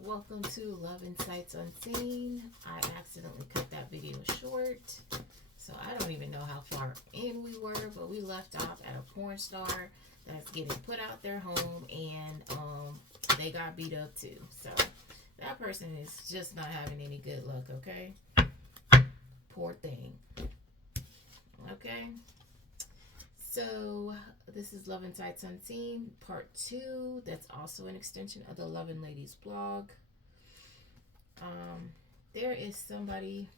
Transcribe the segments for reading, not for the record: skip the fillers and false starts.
Welcome to Love and Sights Unseen. I accidentally cut that video short, so I don't even know how far in we were, but we left off at a porn star that's getting put out their home, and they got beat up too. So that person is just not having any good luck, okay? Poor thing. Okay. So this is Love and Sights Unseen, part 2. That's also an extension of the Love and Ladies blog. There is somebody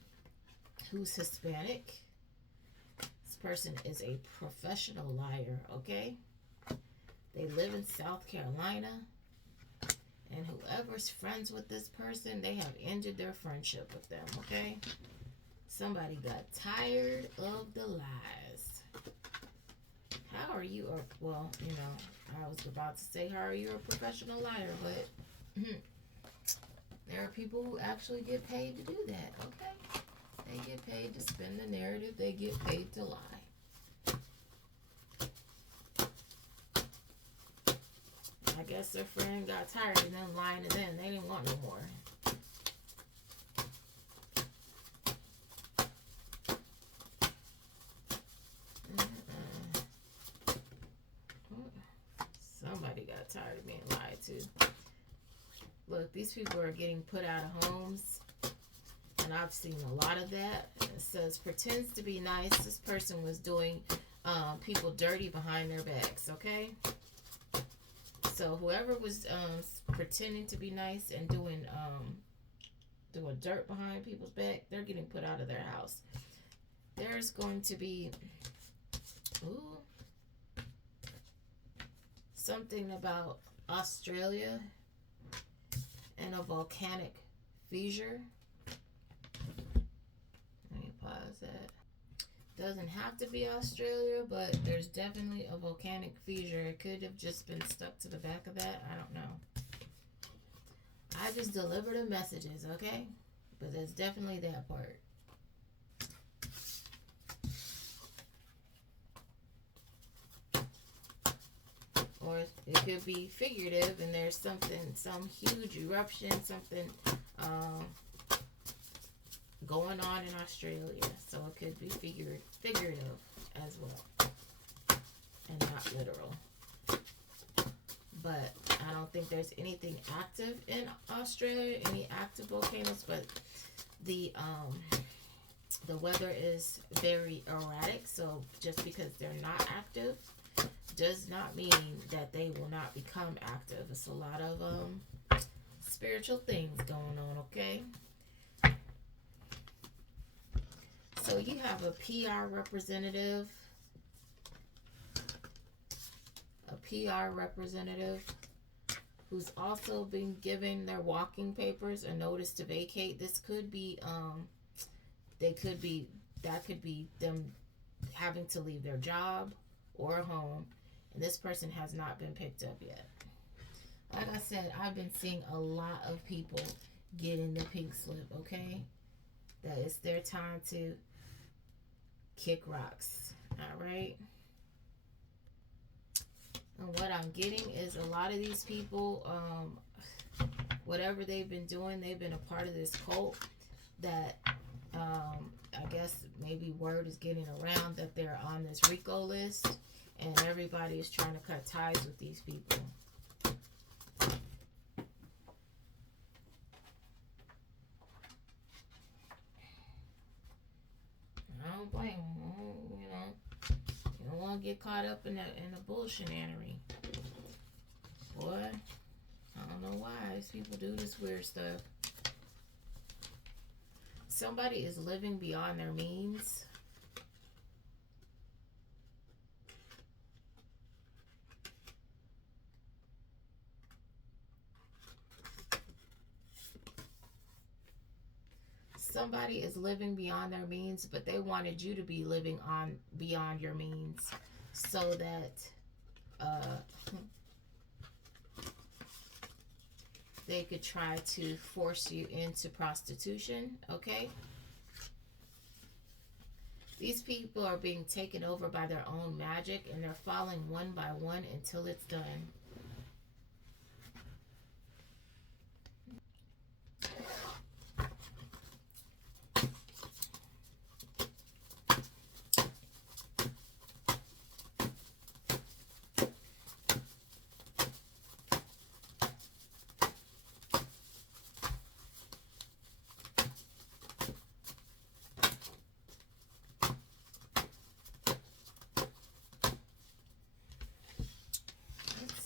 who's Hispanic. This person is a professional liar, okay? They live in South Carolina. And whoever's friends with this person, they have ended their friendship with them, okay? Somebody got tired of the lies. How are you, well, you know, I was about to say, how are you a professional liar, but there are people who actually get paid to do that, okay? They get paid to spin the narrative. They get paid to lie. I guess their friend got tired of them lying to them. They didn't want no more. Somebody got tired of being lied to. Look, these people are getting put out of homes, and I've seen a lot of that. It says, pretends to be nice. This person was doing people dirty behind their backs, okay? So whoever was pretending to be nice and doing dirt behind people's back, they're getting put out of their house. There's going to be something about Australia and a volcanic fissure. Let me pause that. Doesn't have to be Australia, but there's definitely a volcanic fissure. It could have just been stuck to the back of that. I don't know. I just deliver the messages, okay? But there's definitely that part. Or it could be figurative, and there's something, some huge eruption, something going on in Australia. So it could be figurative as well, and not literal. But I don't think there's anything active in Australia, any active volcanoes. But the weather is very erratic. So just because they're not active does not mean that they will not become active. It's a lot of spiritual things going on, okay? So you have a PR representative. A PR representative who's also been given their walking papers a notice to vacate. This could be that could be them having to leave their job or home. And this person has not been picked up yet. Like I said, I've been seeing a lot of people getting the pink slip, okay? That it's their time to kick rocks, all right? And what I'm getting is a lot of these people, whatever they've been doing, they've been a part of this cult that I guess maybe word is getting around that they're on this Rico list. And everybody is trying to cut ties with these people. I don't blame them. You know, you don't want to get caught up in the bullshinanery. Boy, I don't know why these people do this weird stuff. Somebody is living beyond their means. Somebody is living beyond their means, but they wanted you to be living on beyond your means so that they could try to force you into prostitution, okay? These people are being taken over by their own magic, and they're falling one by one until it's done.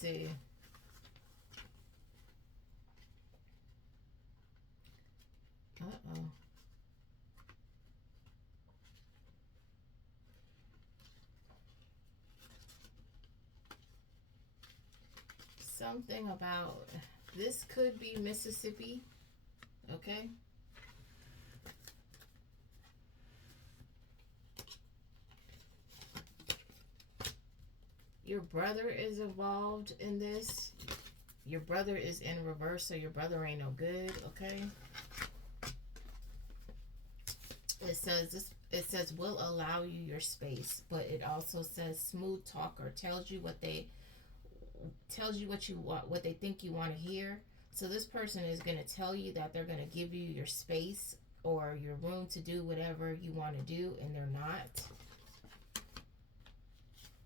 see. Uh-oh. Something about this could be Mississippi, okay? Your brother is involved in this. Your brother is in reverse, so your brother ain't no good, okay? It says this. It says will allow you your space, but it also says smooth talker, tells you what you want, what they think you want to hear. So this person is going to tell you that they're going to give you your space or your room to do whatever you want to do, and they're not.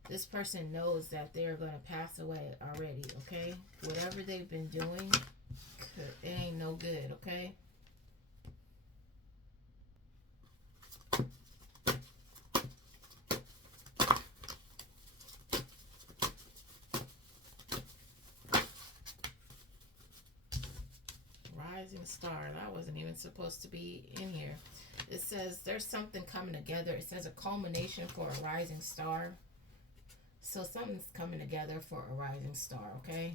This person knows that they're going to pass away already, okay? Whatever they've been doing, it ain't no good, okay? Rising star. That wasn't even supposed to be in here. It says there's something coming together. It says a culmination for a rising star. So something's coming together for a rising star, okay?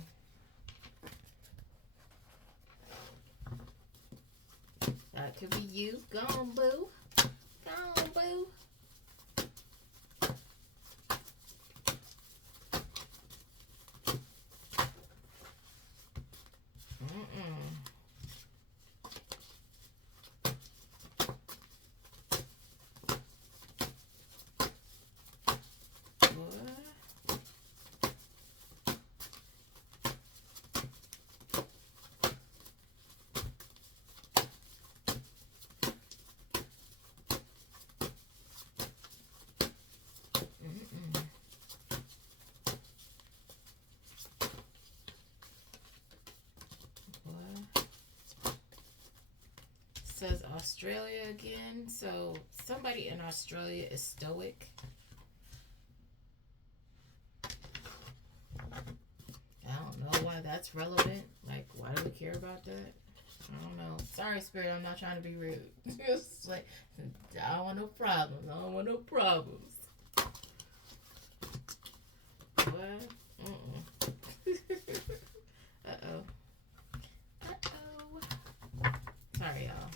That could be you. Go on, boo. Go on, boo. Says Australia again. So somebody in Australia is stoic. I don't know why that's relevant. Like, why do we care about that? I don't know. Sorry, Spirit, I'm not trying to be rude. It's like, I don't want no problems. I don't want no problems. What? Uh-oh. Uh-oh. Sorry, y'all.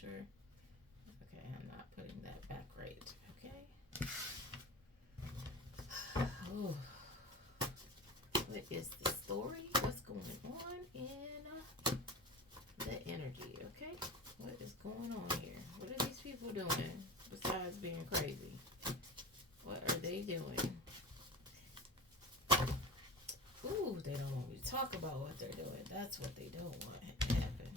Sure. Okay, I'm not putting that back right. Okay. Oh, what is the story? What's going on in the energy? Okay, what is going on here? What are these people doing besides being crazy? What are they doing? Ooh, they don't want me to talk about what they're doing. That's what they don't want to happen.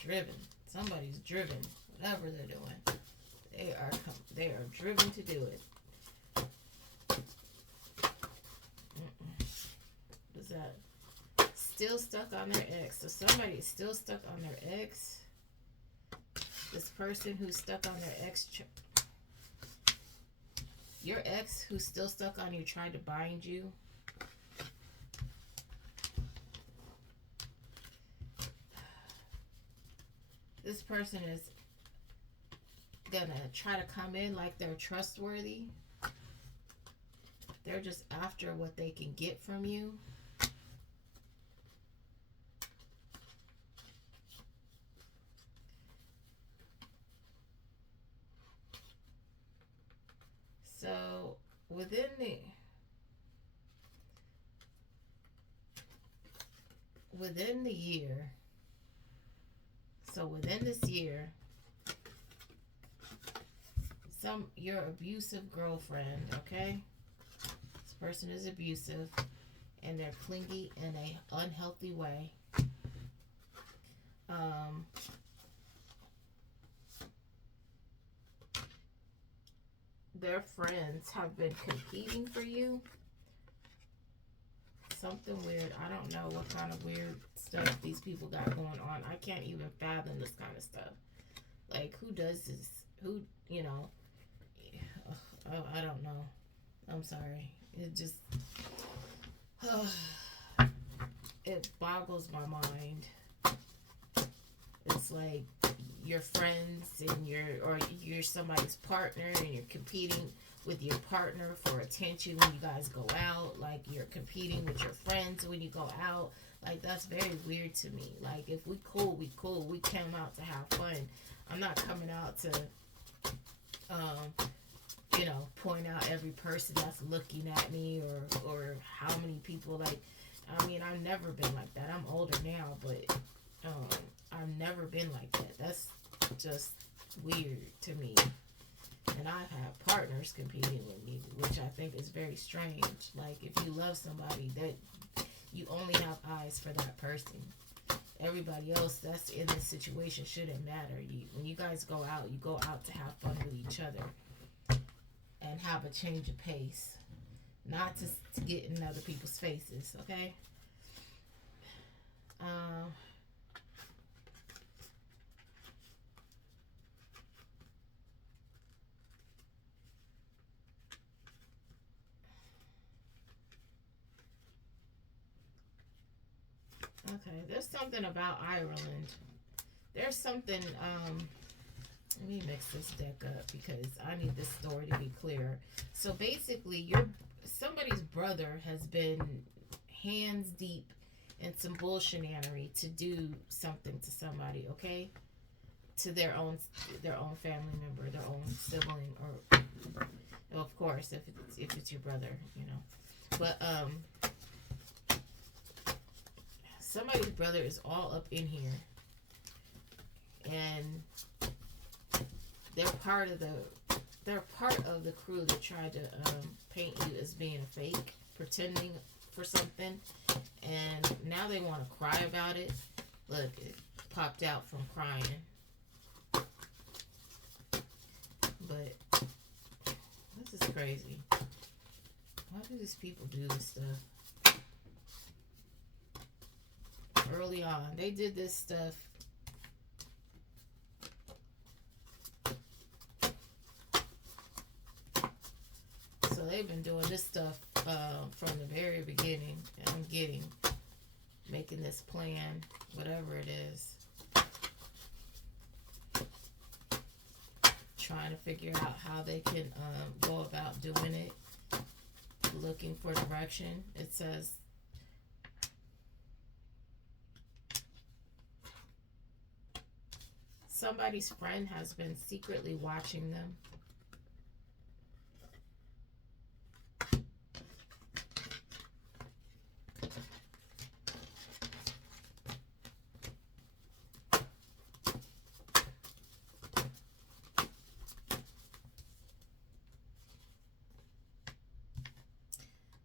Driven. Somebody's driven, whatever they're doing. They are driven to do it. What is that? Still stuck on their ex. So somebody is still stuck on their ex. This person who's stuck on their ex. Your ex who's still stuck on you tried to bind you. This person is gonna try to come in like they're trustworthy. They're just after what they can get from you. So within the year. So within this year, your abusive girlfriend, okay? This person is abusive and they're clingy in an unhealthy way. Their friends have been competing for you. Something weird. I don't know what kind of weird stuff these people got going on. I can't even fathom this kind of stuff. Like, who does this? Who, you know, I don't know. I'm sorry. It just, it boggles my mind. It's like you're friends and you're somebody's partner and you're competing with your partner for attention when you guys go out. Like you're competing with your friends when you go out. Like that's very weird to me. Like if we cool, we cool. We came out to have fun. I'm not coming out to, point out every person that's looking at me or how many people. Like, I mean, I've never been like that. I'm older now, but I've never been like that. That's just weird to me. And I've had partners competing with me, which I think is very strange. Like, if you love somebody, that you only have eyes for that person. Everybody else that's in this situation shouldn't matter. When you guys go out, you go out to have fun with each other and have a change of pace, not to get in other people's faces, okay? Okay, there's something about Ireland. There's something, let me mix this deck up because I need this story to be clear. So basically, somebody's brother has been hands deep in some bullshinanery to do something to somebody, okay? To their own family member, their own sibling, or of course, if it's your brother, But somebody's brother is all up in here, and they're part of the crew that tried to paint you as being a fake, pretending for something, and now they want to cry about it. Look, it popped out from crying. But this is crazy. Why do these people do this stuff? Early on, they did this stuff. So they've been doing this stuff from the very beginning. And I'm making this plan, whatever it is. Trying to figure out how they can go about doing it. Looking for direction. It says somebody's friend has been secretly watching them.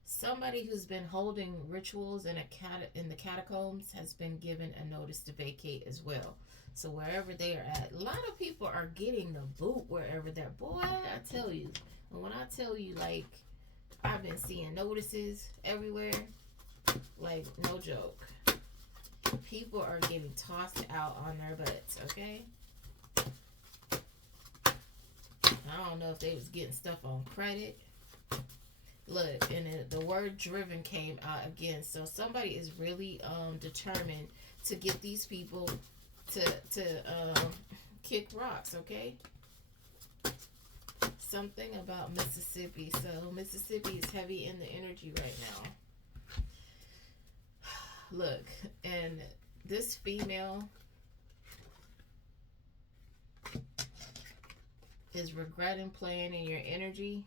Somebody who's been holding rituals in the catacombs has been given a notice to vacate as well. So wherever they are at, a lot of people are getting the boot wherever they're. Boy, I tell you, and when I tell you, like, I've been seeing notices everywhere, like, no joke. People are getting tossed out on their butts, okay? I don't know if they was getting stuff on credit. Look, and the word driven came out again. So somebody is really determined to get these people to kick rocks, okay? Something about Mississippi. So Mississippi is heavy in the energy right now. Look, and this female is regretting playing in your energy.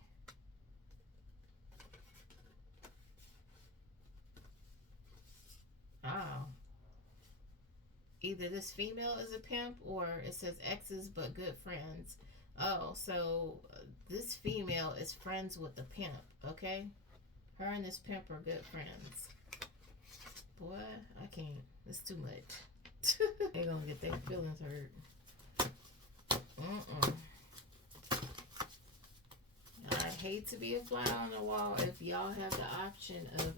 Oh. Either this female is a pimp or it says exes but good friends. Oh, so this female is friends with the pimp, okay? Her and this pimp are good friends. Boy, I can't. It's too much. They're gonna get their feelings hurt. I hate to be a fly on the wall if y'all have the option of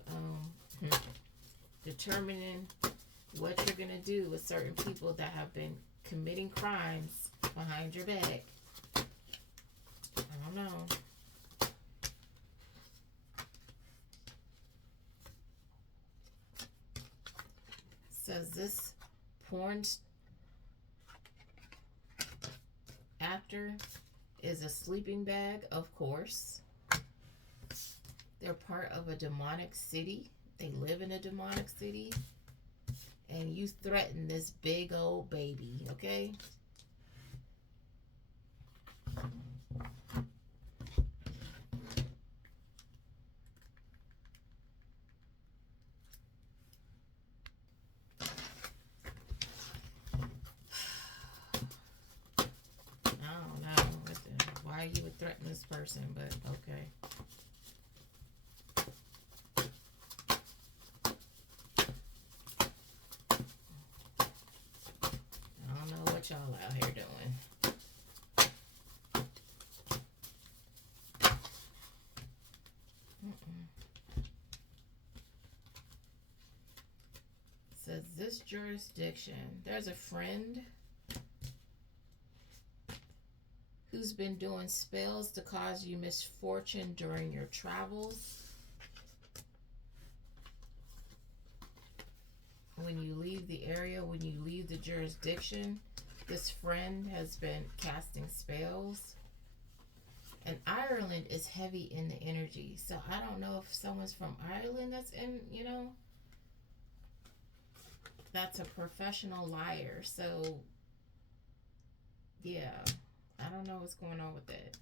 determining what you're going to do with certain people that have been committing crimes behind your back. I don't know. Says this porn actor is a sleeping bag, of course. They're part of a demonic city. They live in a demonic city. And you threaten this big old baby, okay? Why you would threaten this person, but okay. I don't know what y'all out here doing. Says this jurisdiction. There's a friend who's been doing spells to cause you misfortune during your travels. When you leave the area, when you leave the jurisdiction, this friend has been casting spells. And Ireland is heavy in the energy. So I don't know if someone's from Ireland that's in, you know, that's a professional liar. So, yeah. I don't know what's going on with that.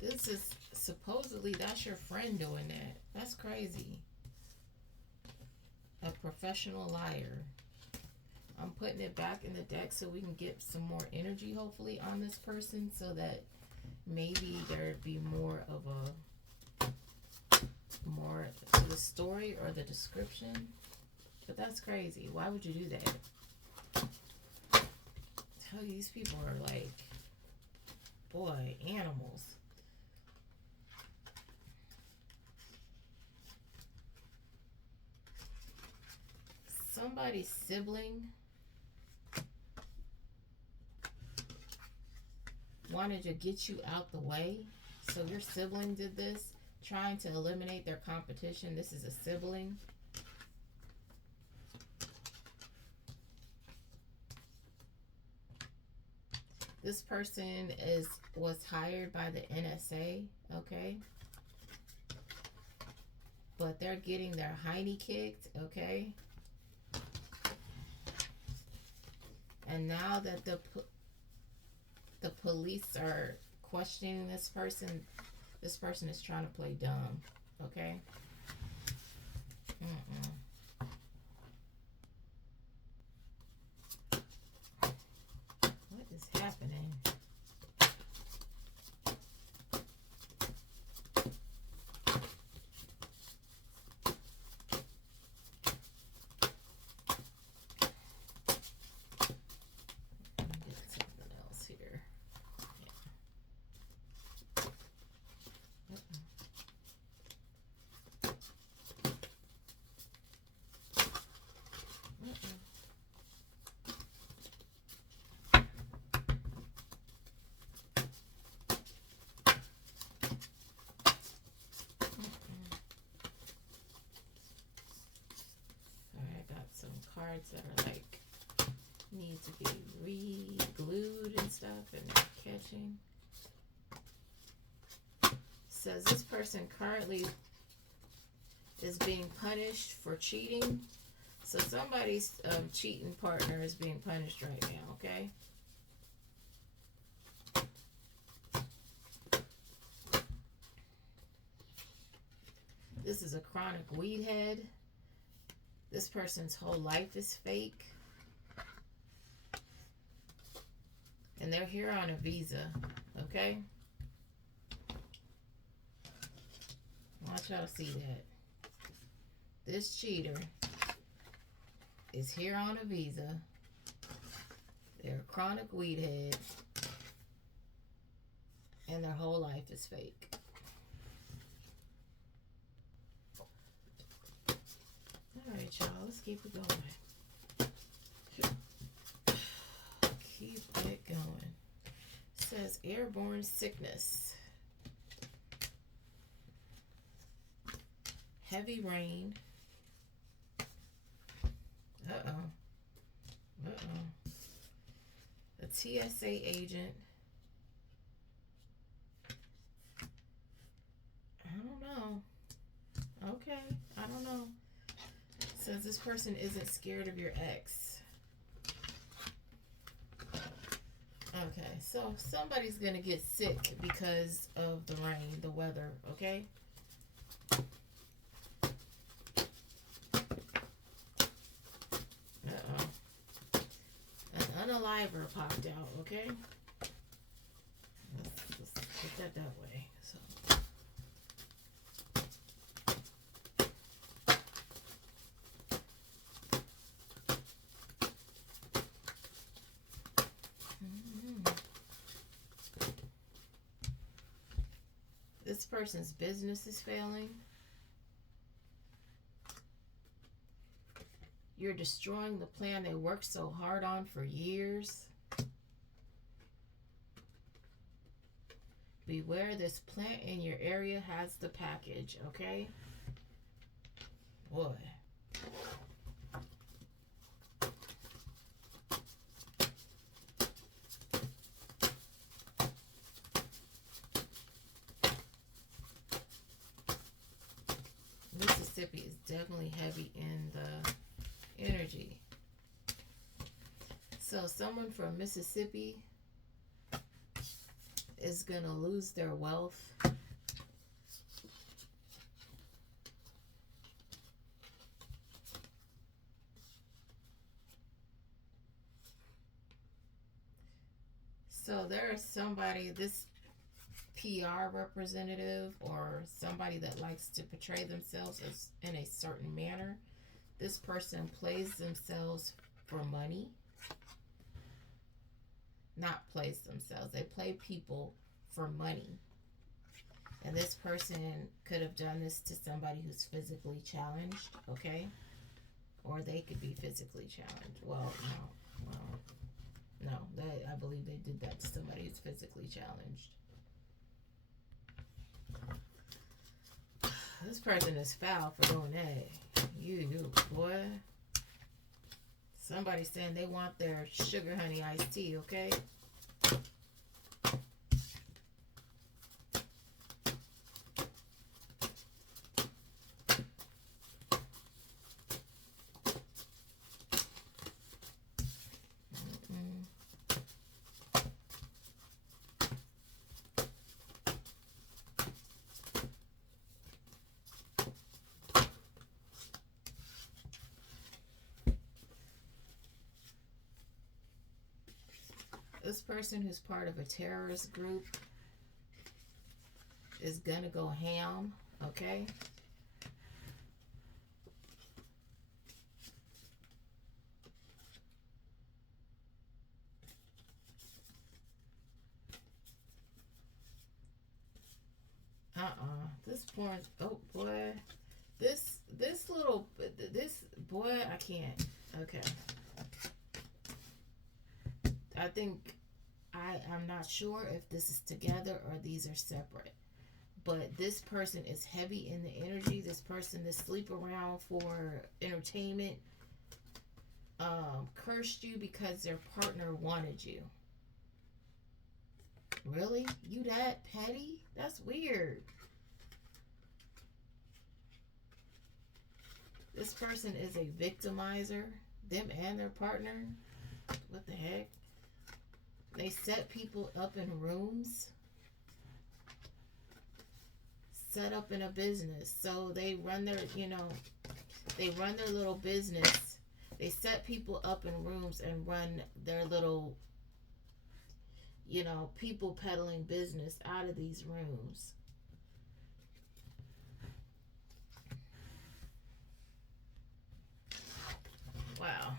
This is supposedly that's your friend doing that. That's crazy. A professional liar. I'm putting it back in the deck so we can get some more energy hopefully on this person so that maybe there'd be more to the story or the description. But that's crazy. Why would you do that? Tell you these people are like, boy, animals. Somebody's sibling wanted to get you out the way. So your sibling did this, trying to eliminate their competition. This is a sibling. This person was hired by the NSA, okay? But they're getting their hiney kicked, okay? And now that the police are questioning this person is trying to play dumb, okay? What is happening? Cards that are like need to be re-glued and stuff and they're catching. Says this person currently is being punished for cheating. So somebody's cheating partner is being punished right now, okay? This is a chronic weed head. This person's whole life is fake. And they're here on a visa, okay? I want y'all to see that. This cheater is here on a visa. They're a chronic weed head. And their whole life is fake. Alright, y'all, let's keep it going. Keep it going. says airborne sickness. Heavy rain. Uh-oh. Uh-oh. A TSA agent. I don't know. Okay, I don't know. Says this person isn't scared of your ex. Okay, so somebody's gonna get sick because of the rain, the weather, okay? Uh-oh. An unaliver popped out, okay? Let's put that way. So. This person's business is failing. You're destroying the plan they worked so hard on for years. Beware, this plant in your area has the package, okay? Boy. Mississippi is definitely heavy in the energy. So someone from Mississippi is gonna lose their wealth. So there is somebody, this PR representative or somebody that likes to portray themselves as in a certain manner. This person plays themselves for money. Not plays themselves. They play people for money. And this person could have done this to somebody who's physically challenged, okay? Or they could be physically challenged. Well, no, I believe they did that to somebody who's physically challenged. This person is foul for doing that. You, boy. Somebody's saying they want their sugar honey iced tea, okay? This person who's part of a terrorist group is gonna go ham, okay? This porn, oh boy. This boy, I can't. Okay. I think I'm not sure if this is together or these are separate. But this person is heavy in the energy. This person that sleep around for entertainment cursed you because their partner wanted you. Really? You that petty? That's weird. This person is a victimizer. Them and their partner. What the heck? They set people up in rooms. Set up in a business. So they run their, they run their little business. They set people up in rooms and run their little, people peddling business out of these rooms. Wow.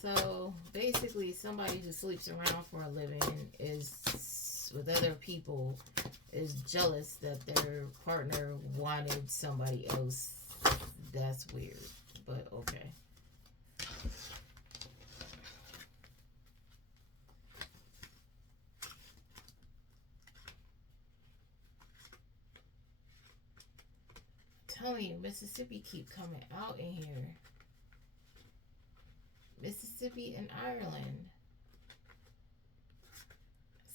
So basically somebody who sleeps around for a living is with other people is jealous that their partner wanted somebody else. That's weird, but okay. telling you, Mississippi keep coming out in here. Mississippi and Ireland.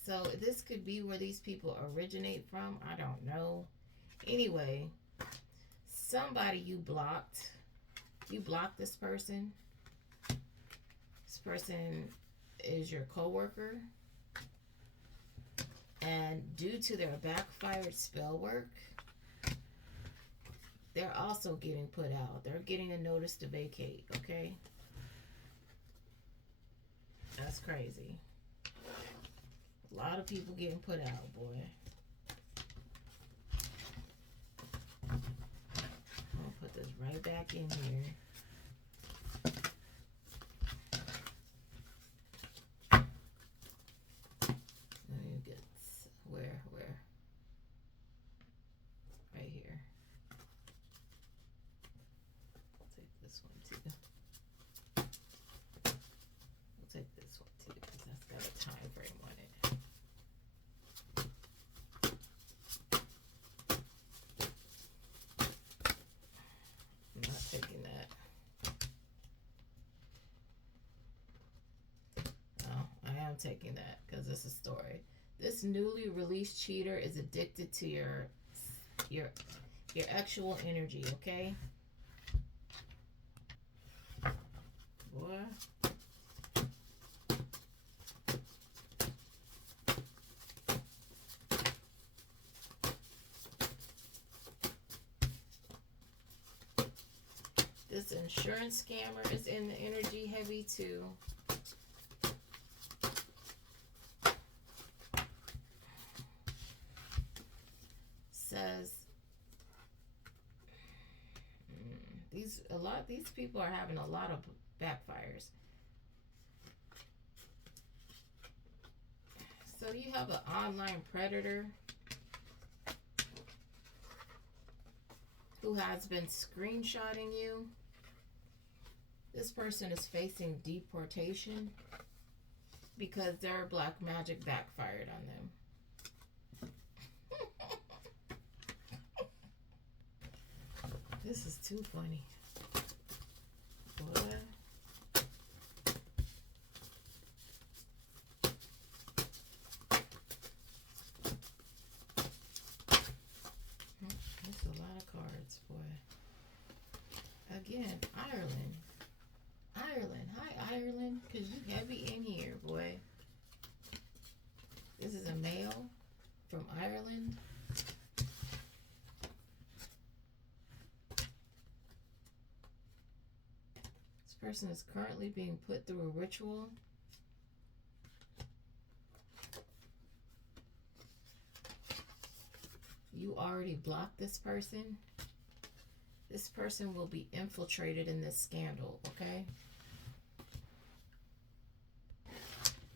So this could be where these people originate from. I don't know. Anyway, somebody you blocked. You blocked this person. This person is your coworker. And due to their backfired spell work, they're also getting put out. They're getting a notice to vacate, okay? That's crazy. A lot of people getting put out, boy. I'm gonna put this right back in here. Let me get where? Right here. I'll take this one too. We'll take this one too, because that's got a time frame on it. I'm not taking that. Oh, I am taking that because it's a story. This newly released cheater is addicted to your actual energy, okay? Boy. This insurance scammer is in the energy heavy too. Says these people are having a lot of backfires. So you have an online predator who has been screenshotting you. This person is facing deportation because their black magic backfired on them. This is too funny. What? That's a lot of cards, boy. Again, Ireland. Ireland. Hi, Ireland. Because you heavy in here, boy. This is a male from Ireland. This person is currently being put through a ritual. You already blocked this person. This person will be infiltrated in this scandal, okay?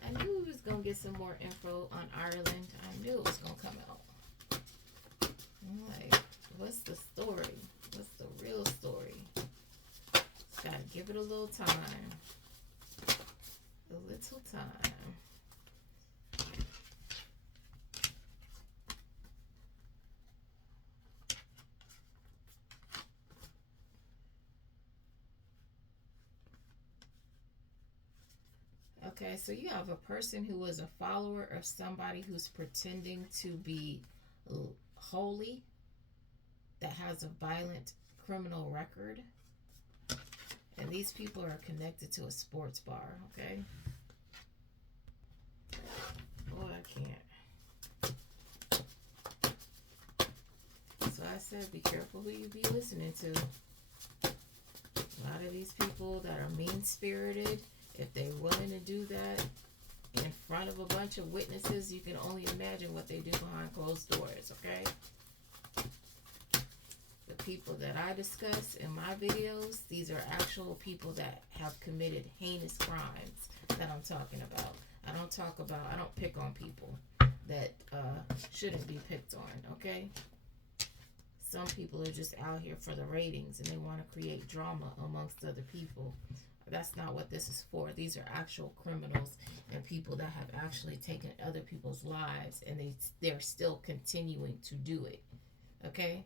I knew we was going to get some more info on Ireland. I knew it was going to come out. I'm like, what's the story? What's the real story? Just got to give it a little time. A little time. Okay, so you have a person who is a follower of somebody who's pretending to be holy, that has a violent criminal record. And these people are connected to a sports bar, okay? Oh, I can't. So I said, be careful who you be listening to. A lot of these people that are mean-spirited, if they're willing to do that in front of a bunch of witnesses, you can only imagine what they do behind closed doors, okay? The people that I discuss in my videos, these are actual people that have committed heinous crimes that I'm talking about. I don't pick on people that shouldn't be picked on, okay? Some people are just out here for the ratings and they want to create drama amongst other people. That's not what this is for. These are actual criminals and people that have actually taken other people's lives, and they're still continuing to do it. Okay?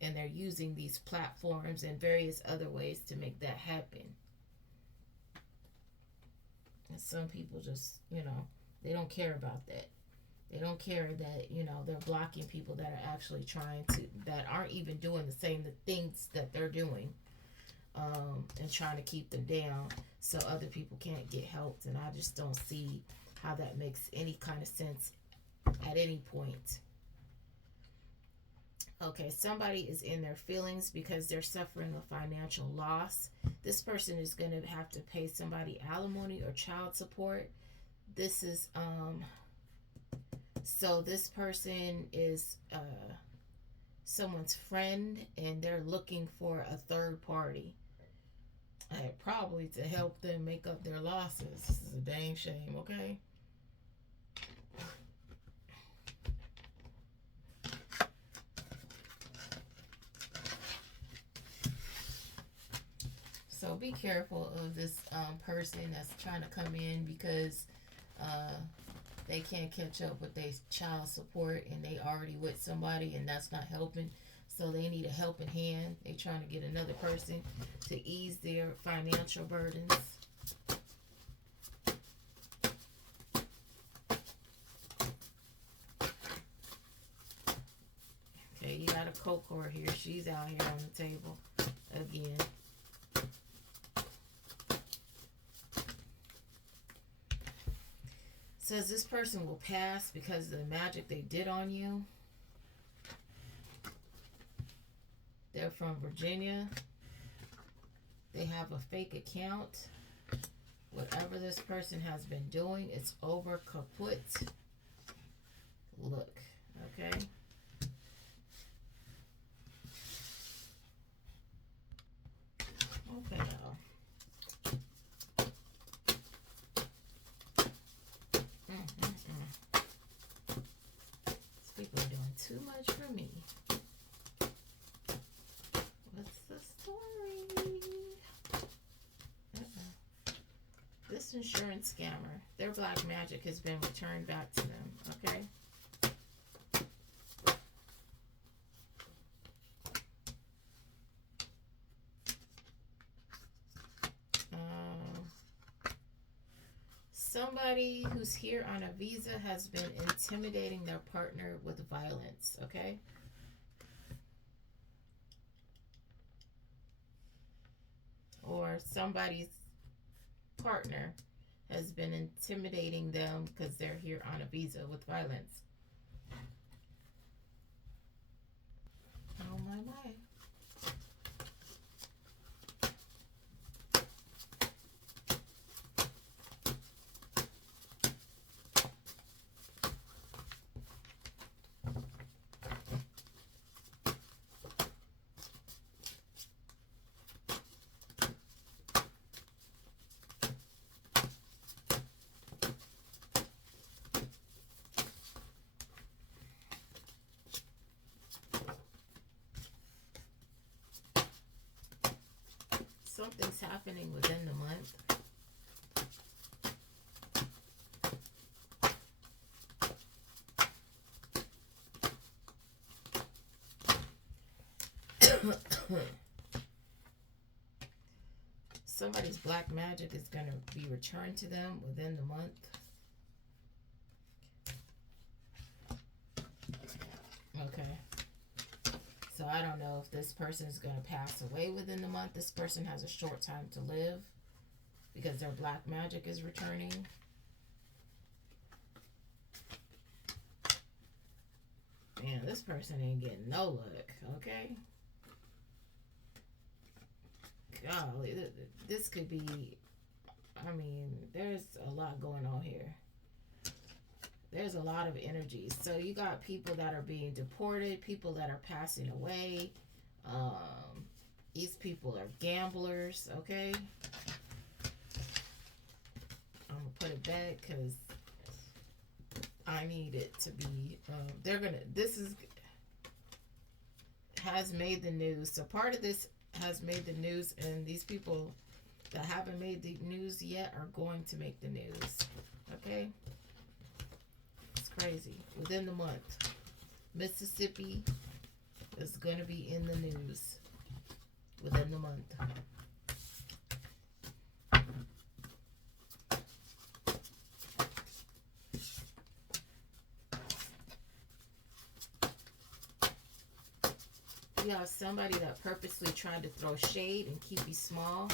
And they're using these platforms and various other ways to make that happen. And some people just, they don't care about that. They don't care that, they're blocking people that are actually trying to, that aren't even doing the same things that they're doing, and trying to keep them down so other people can't get helped. And I just don't see how that makes any kind of sense at any point. Okay, somebody is in their feelings because they're suffering a financial loss. This person is going to have to pay somebody alimony or child support. This is, so this person is someone's friend, and they're looking for a third party. Probably to help them make up their losses. This is a dang shame, okay? So be careful of this person that's trying to come in because they can't catch up with their child support, and they already with somebody, and that's not helping. So they need a helping hand. They're trying to get another person to ease their financial burdens. Okay, you got a co-core here. She's out here on the table again. Says this person will pass because of the magic they did on you. They're from Virginia. They have a fake account. Whatever this person has been doing, it's over kaput. Look, okay? Okay, y'all. These people are doing too much for me. What's the story? This insurance scammer, their black magic has been returned back to them, okay? Somebody who's here on a visa has been intimidating their partner with violence, okay? Or somebody's partner has been intimidating them because they're here on a visa with violence. Oh my. Something's happening within the month. Somebody's black magic is going to be returned to them within the month. Okay. So I don't know if this person is going to pass away within the month. This person has a short time to live because their black magic is returning. Man, this person ain't getting no luck, okay? Golly, this could be, I mean, there's a lot going on here. There's a lot of energy. So you got people that are being deported, people that are passing away. These people are gamblers, okay? I'm going to put it back because I need it to be, has made the news. So part of this has made the news, and these people that haven't made the news yet are going to make the news, okay? It's crazy. Within the month. Mississippi, is going to be in the news within the month. You have somebody that purposely tried to throw shade and keep you small.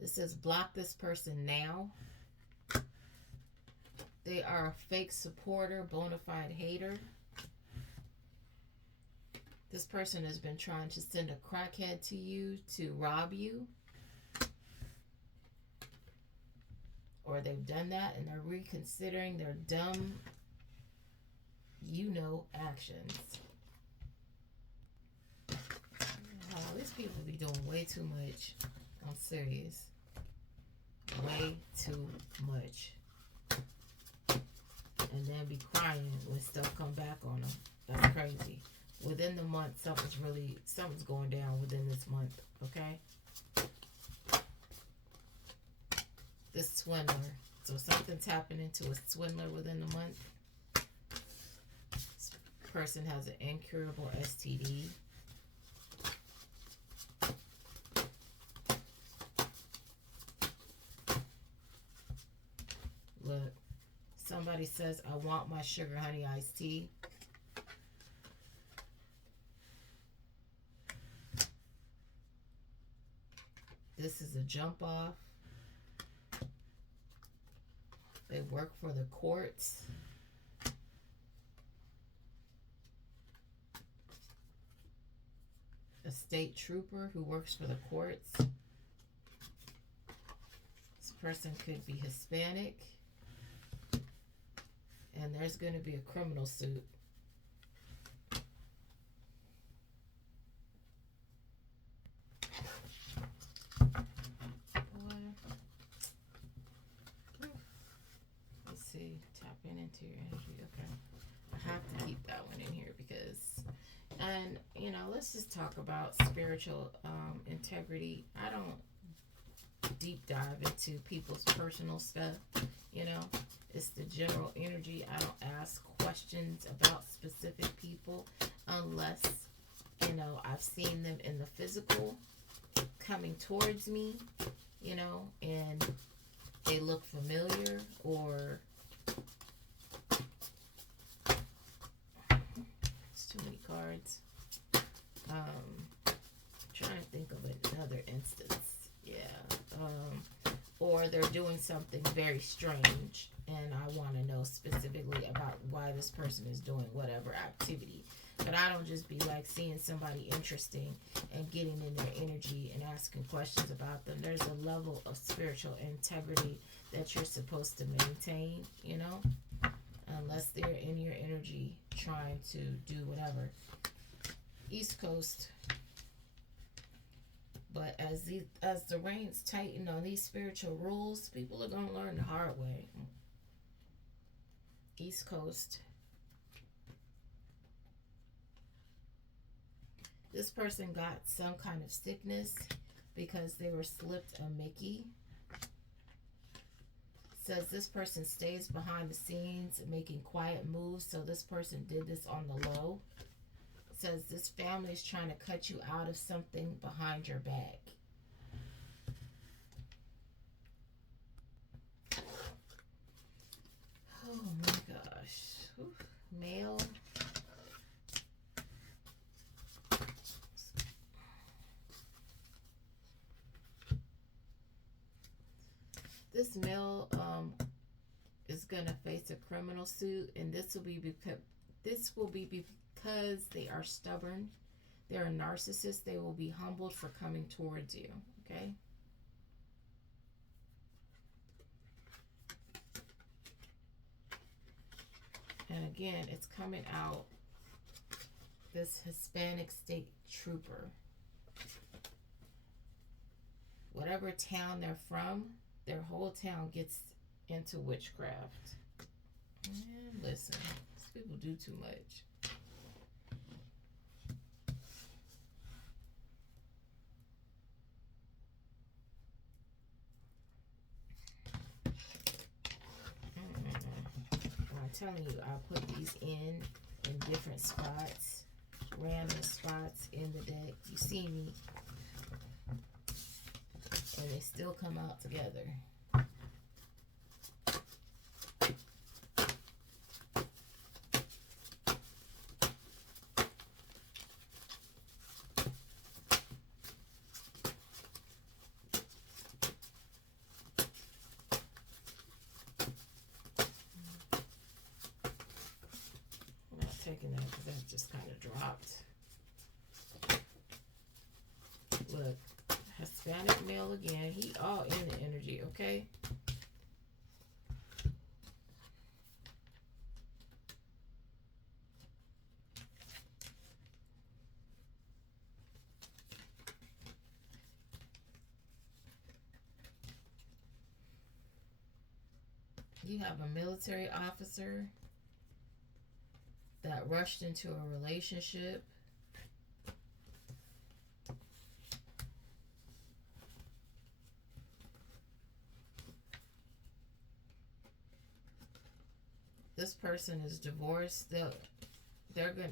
It says block this person now. They are a fake supporter, bona fide hater. This person has been trying to send a crackhead to you to rob you. Or they've done that and they're reconsidering their dumb, actions. Wow, these people be doing way too much. I'm serious. Way too much. And then be crying when stuff come back on them. That's crazy. Within the month, something's going down within this month, okay? This swindler. So something's happening to a swindler within the month. This person has an incurable STD. Look, somebody says, I want my sugar honey iced tea. This is a jump off. They work for the courts. A state trooper who works for the courts. This person could be Hispanic. And there's going to be a criminal suit. Let's see. Tapping into your energy. Okay. I have to keep that one in here because, and let's just talk about spiritual integrity. I don't deep dive into people's personal stuff. It's the general energy. I don't ask questions about specific people unless, I've seen them in the physical coming towards me, and they look familiar, or it's too many cards. Trying to think of another instance. Or they're doing something very strange and I want to know specifically about why this person is doing whatever activity. But I don't just be like seeing somebody interesting and getting in their energy and asking questions about them. There's a level of spiritual integrity that you're supposed to maintain, unless they're in your energy trying to do whatever. East Coast. But as the reins tighten on these spiritual rules, people are going to learn the hard way. East Coast. This person got some kind of sickness because they were slipped a Mickey. Says this person stays behind the scenes making quiet moves, so this person did this on the low. Says this family is trying to cut you out of something behind your back. Oh my gosh. Oof. Male. This male is going to face a criminal suit, and this will be because they are stubborn. They're a narcissist. They will be humbled for coming towards you. Okay? And again, it's coming out this Hispanic state trooper. Whatever town they're from, their whole town gets into witchcraft. And listen, these people do too much. telling you, I'll put these in different spots, random spots in the deck. You see me. And they still come out together. Taking that because that just kind of dropped. Look, Hispanic male again. He all in the energy, okay? You have a military officer that rushed into a relationship. This person is divorced. They're gonna,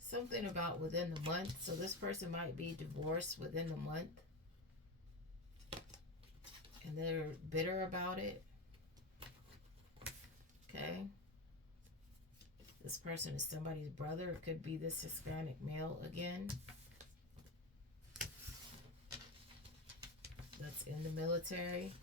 something about within the month. So this person might be divorced within the month. And they're bitter about it. Okay. This person is somebody's brother. It could be this Hispanic male again. That's in the military.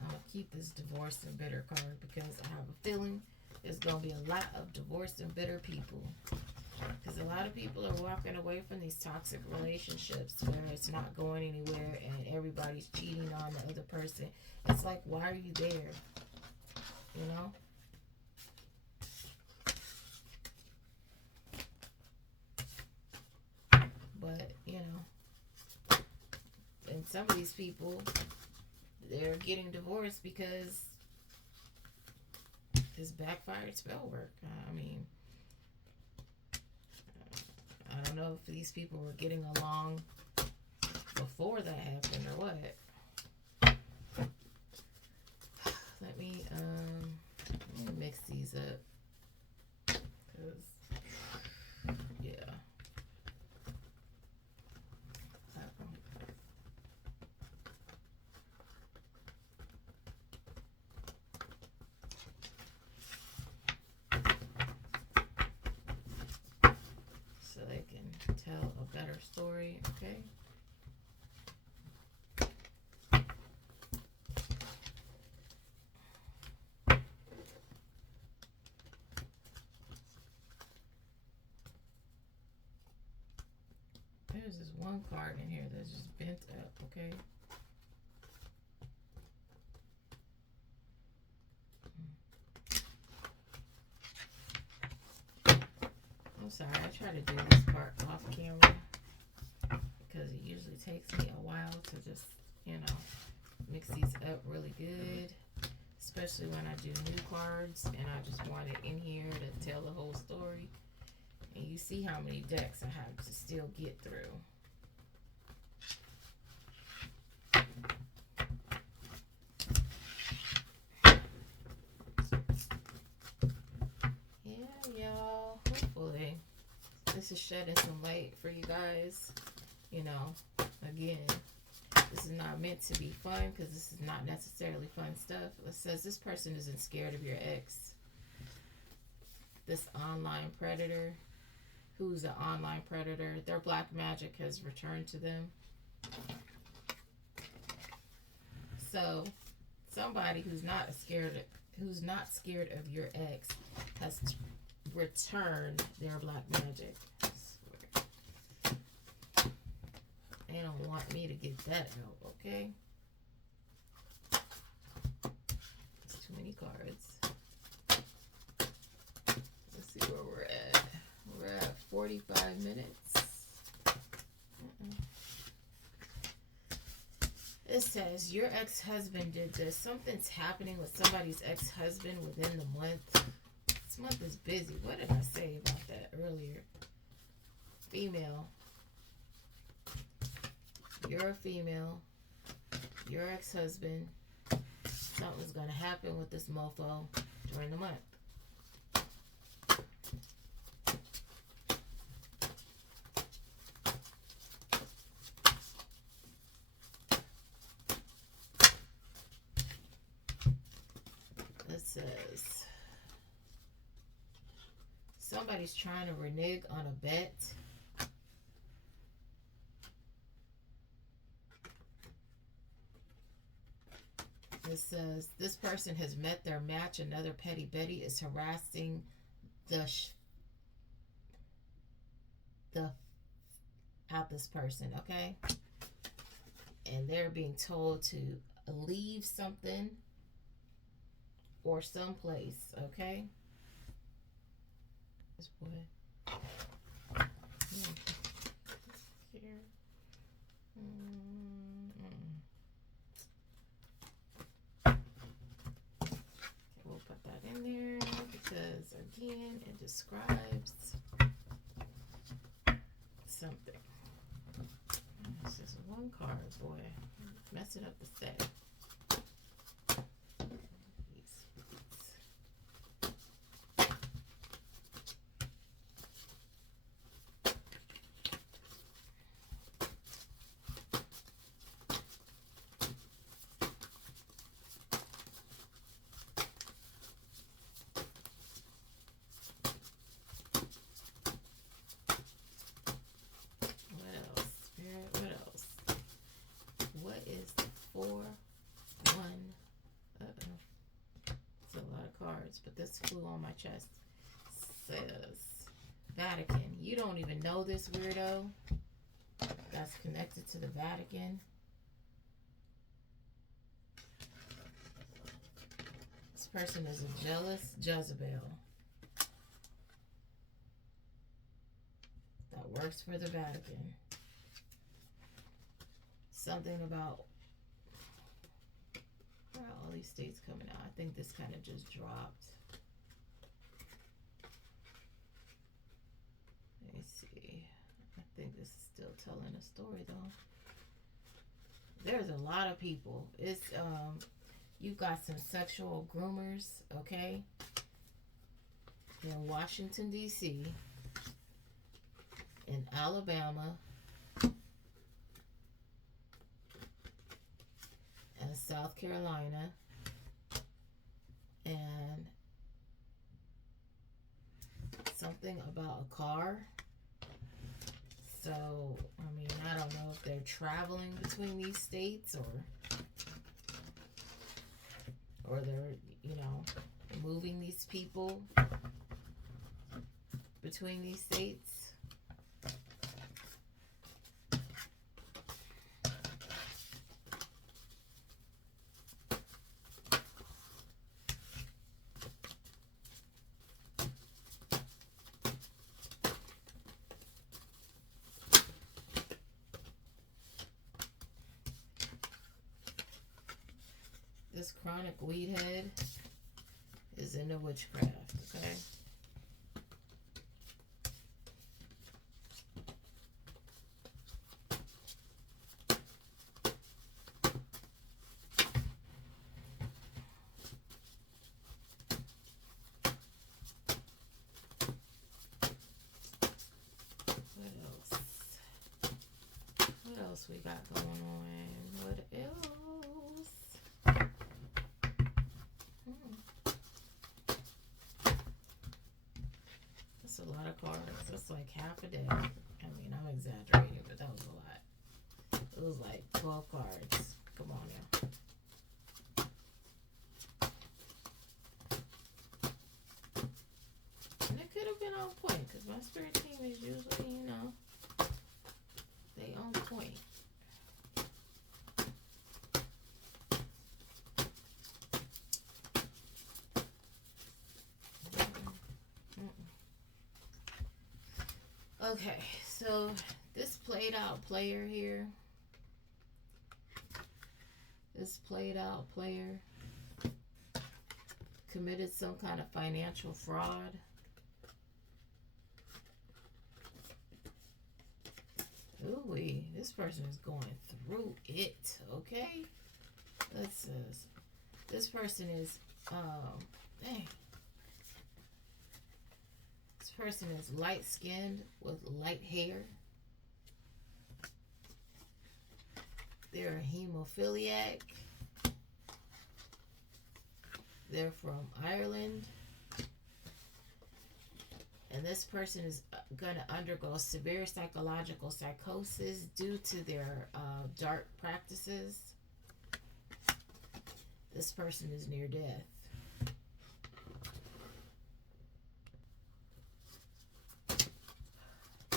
I'm going to keep this divorce and bitter card because I have a feeling there's going to be a lot of divorced and bitter people. Because a lot of people are walking away from these toxic relationships where it's not going anywhere and everybody's cheating on the other person. It's like, why are you there? You know? But, you know, and some of these people, they're getting divorced because this backfired spell work. I mean, I don't know if these people were getting along before that happened or what. Let me mix these up. 'Cause, yeah. So they can tell a better story, okay? There's this one card in here that's just bent up, okay? I'm sorry, I try to do this part off camera because it usually takes me a while to just, you know, mix these up really good, especially when I do new cards and I just want it in here to tell the whole story. And you see how many decks I have to still get through. Yeah, y'all. Hopefully this is shedding some light for you guys. You know, again, this is not meant to be fun because this is not necessarily fun stuff. It says this person isn't scared of your ex. This online predator, who's an online predator, their black magic has returned to them. So somebody who's not scared of your ex has returned their black magic. I swear. They don't want me to get that out, okay? It's too many cards. Let's see where we're at. We're at 45 minutes. It says, your ex-husband did this. Something's happening with somebody's ex-husband within the month. This month is busy. What did I say about that earlier? female. You're a female. Your ex-husband. Something's going to happen with this mofo during the month. It says somebody's trying to renege on a bet. It says this person has met their match. Another petty Betty is harassing this person, okay? And they're being told to leave something or someplace, okay? This boy. Here. We'll put that in there because, again, it describes something. This is one card, boy. Messing up the set. But this flew on my chest. Says Vatican. You don't even know this weirdo that's connected to the Vatican. This person is a jealous Jezebel that works for the Vatican. Something about all these states coming out. I think this kind of just dropped. Let me see. I think this is still telling a story though. There's a lot of people. It's you've got some sexual groomers, okay? In Washington D.C., in Alabama, and South Carolina, and something about a car. So, I mean, I don't know if they're traveling between these states or they're, you know, moving these people between these states. This chronic weed head is into witchcraft, okay? What else we got going on? What else? That's a lot of cards. That's like half a day. I mean, I'm exaggerating, but that was a lot. It was like 12 cards. Come on now. And it could have been on point, because my spirit team is usually, you know, they on point. Okay, so this played out player here, this played out player committed some kind of financial fraud. Ooh, this person is going through it, okay? Let's see. This person is, dang. This person is light-skinned with light hair. They're a hemophiliac. They're from Ireland. And this person is going to undergo severe psychological psychosis due to their dark practices. This person is near death. I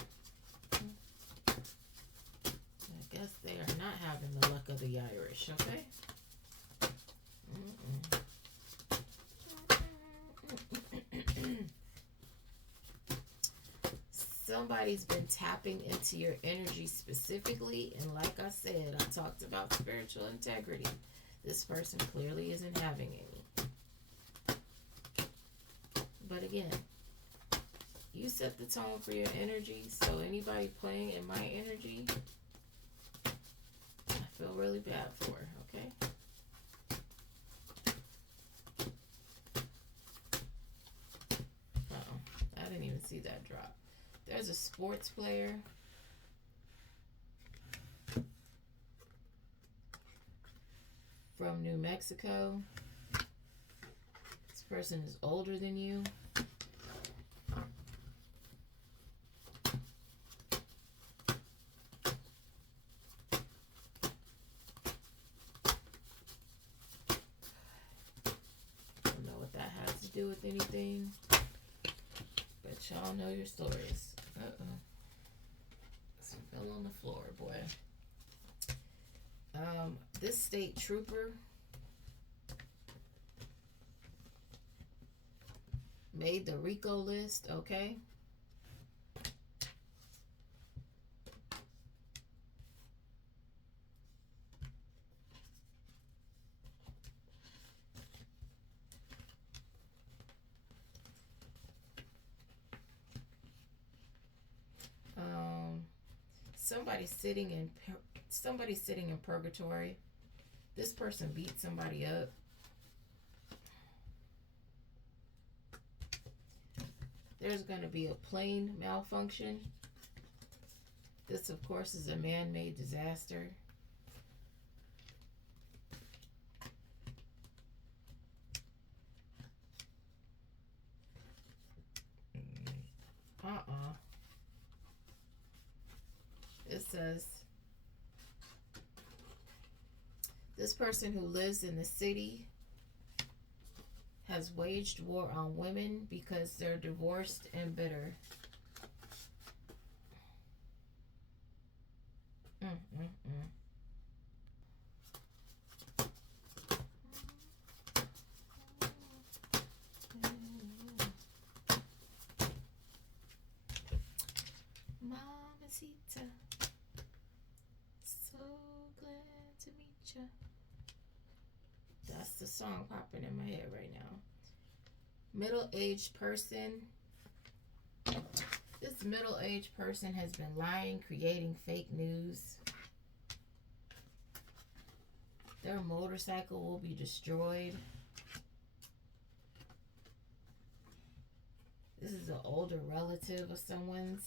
guess they are not having the luck of the Irish, okay? Somebody's been tapping into your energy specifically, and like I said, I talked about spiritual integrity. This person clearly isn't having any. But again, you set the tone for your energy, so anybody playing in my energy, I feel really bad for, okay? Uh-oh, I didn't even see that drop. There's a sports player. From New Mexico. This person is older than you. Don't know what that has to do with anything, but y'all know your stories. Fell on the floor, boy. This state trooper made the Rico list, okay? Somebody's sitting in purgatory. This person beat somebody up. There's going to be a plane malfunction. This, of course, is a man-made disaster. It says, this person who lives in the city has waged war on women because they're divorced and bitter. Mamacita, so glad to meet ya. That's the song popping in my head right now. Middle-aged person. This middle-aged person has been lying, creating fake news. Their motorcycle will be destroyed. This is an older relative of someone's.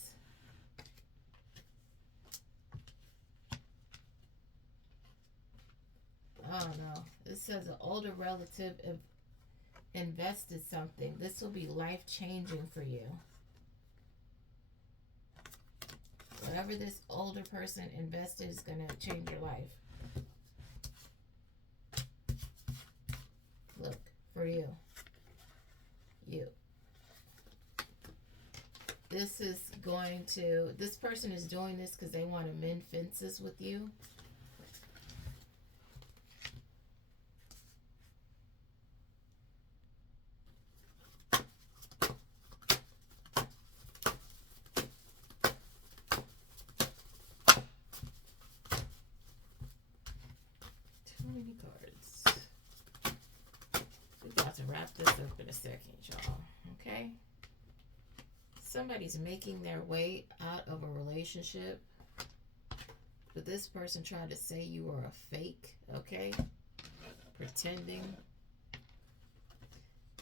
I don't know. It says an older relative invested something. This will be life-changing for you. Whatever this older person invested is going to change your life. Look, for you. You. This person is doing this because they want to mend fences with you. Wrap this up in a second, y'all. Okay? Somebody's making their way out of a relationship. But this person tried to say you are a fake, okay? Pretending.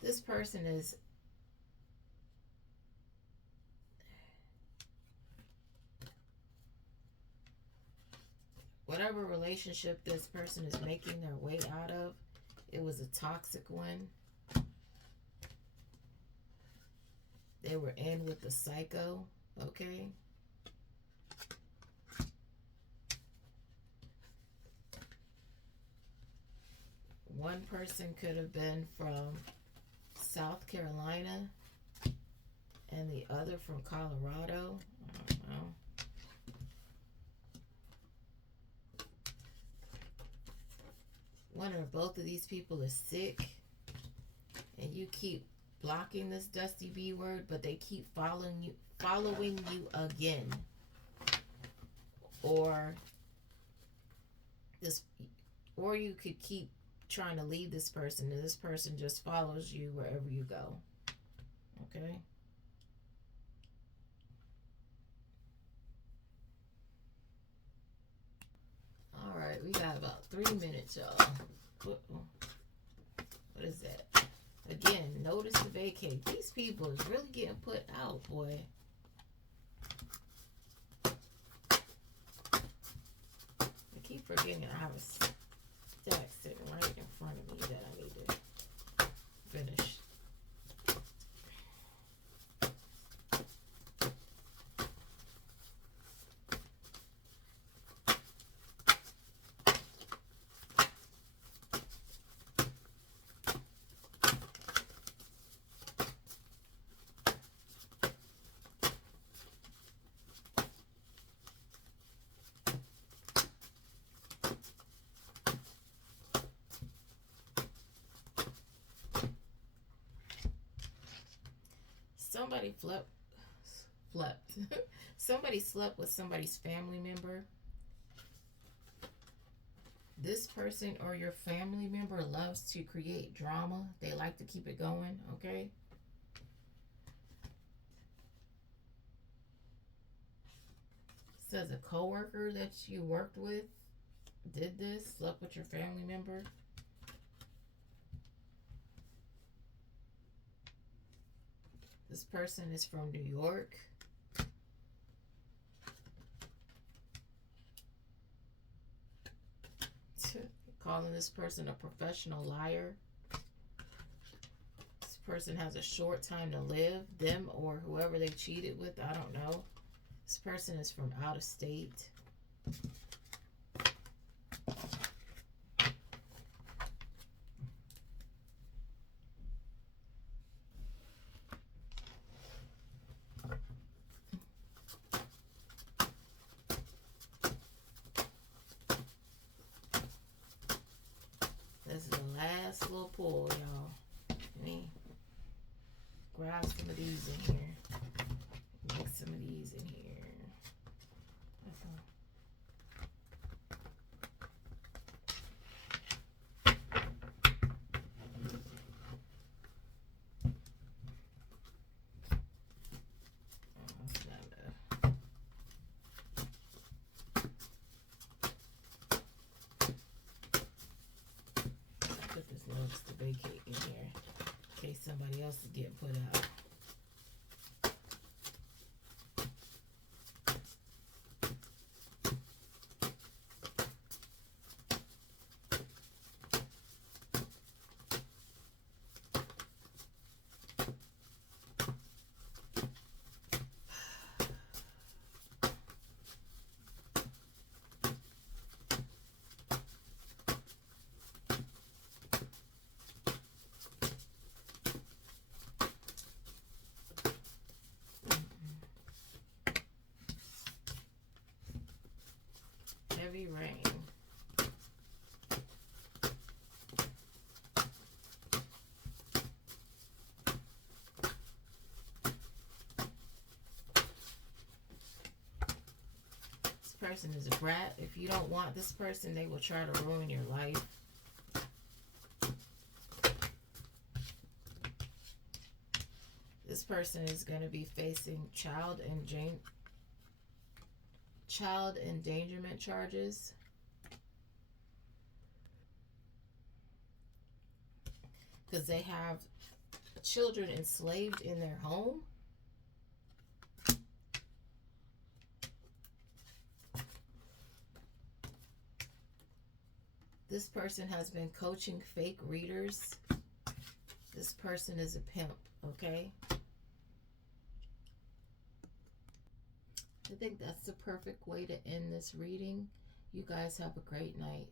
This person is whatever relationship this person is making their way out of, it was a toxic one. They were in with the psycho, okay? One person could have been from South Carolina and the other from Colorado. I don't know. One or both of these people is sick, and you keep blocking this dusty B word, but they keep following you again. Or you could keep trying to leave this person, and this person just follows you wherever you go. Okay? Alright, we got about 3 minutes, y'all. What is that? Again, notice to vacate. These people is really getting put out, boy. I keep forgetting I have a stack sitting right in front of me that I need to finish. Somebody somebody slept with somebody's family member. This person or your family member loves to create drama. They like to keep it going, okay? Says a coworker that you worked with did this, slept with your family member. This person is from New York. Calling this person a professional liar. This person has a short time to live. Them or whoever they cheated with, I don't know. This person is from out of state. This is the last little pull, y'all. Let me grab some of these in here. Make some of these in here. Notice to vacate in here in case somebody else is getting put out. Heavy rain. This person is a brat. If you don't want this person, they will try to ruin your life. This person is going to be facing child child endangerment charges. Because they have children enslaved in their home. This person has been coaching fake readers. This person is a pimp, okay? I think that's the perfect way to end this reading. You guys have a great night.